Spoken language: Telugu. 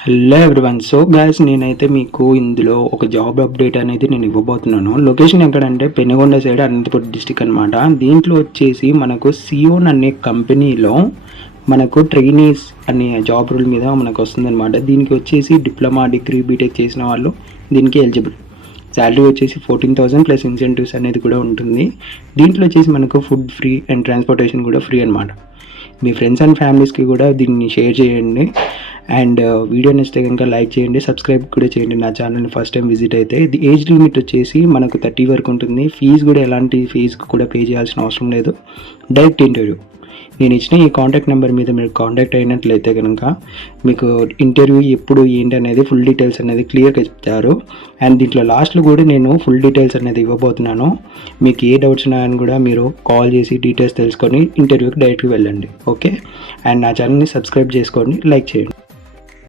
Hello everyone. సో గైస్, నేనైతే మీకు ఇందులో ఒక జాబ్ అప్డేట్ అనేది నేను ఇవ్వబోతున్నాను. లొకేషన్ ఎక్కడంటే పెనుగొండ సైడ్, అనంతపురం డిస్టిక్ అనమాట. దీంట్లో వచ్చేసి మనకు సియోన్ అనే కంపెనీలో మనకు ట్రైనీస్ అనే జాబ్ రోల్ మీద మనకు వస్తుందన్నమాట. దీనికి వచ్చేసి డిప్లొమా, డిగ్రీ, బీటెక్ చేసిన వాళ్ళు దీనికి ఎలిజిబుల్. శాలరీ వచ్చేసి 14,000 ప్లస్ ఇన్సెంటివ్స్ అనేది కూడా ఉంటుంది. దీంట్లో వచ్చేసి మనకు ఫుడ్ ఫ్రీ అండ్ ట్రాన్స్పోర్టేషన్ కూడా ఫ్రీ అనమాట. మీ ఫ్రెండ్స్ అండ్ ఫ్యామిలీస్కి కూడా దీన్ని షేర్ చేయండి. అండ్ వీడియో నచ్చితే కనుక లైక్ చేయండి, సబ్స్క్రైబ్ కూడా చేయండి నా ఛానల్ని ఫస్ట్ టైం విజిట్ అయితే. ఇది ఏజ్ లిమిట్ వచ్చేసి మనకు 30 వరకు ఉంటుంది. ఫీజు కూడా ఎలాంటి ఫీజు కూడా పే చేయాల్సిన అవసరం లేదు. Direct interview. నేను ఇచ్చిన ఈ కాంటాక్ట్ నెంబర్ మీద మీరు కాంటాక్ట్ అయినట్లయితే కనుక మీకు ఇంటర్వ్యూ ఎప్పుడు ఏంటి అనేది ఫుల్ డీటెయిల్స్ అనేది క్లియర్గా చెప్తారు. అండ్ దీంట్లో లాస్ట్లో కూడా నేను ఫుల్ డీటెయిల్స్ అనేది ఇవ్వబోతున్నాను. మీకు ఏ డౌట్స్ ఉన్నాయని కూడా మీరు కాల్ చేసి డీటెయిల్స్ తెలుసుకొని ఇంటర్వ్యూకి డైరెక్ట్గా వెళ్ళండి. ఓకే. అండ్ నా ఛానల్ని సబ్స్క్రైబ్ చేసుకోండి, లైక్ చేయండి.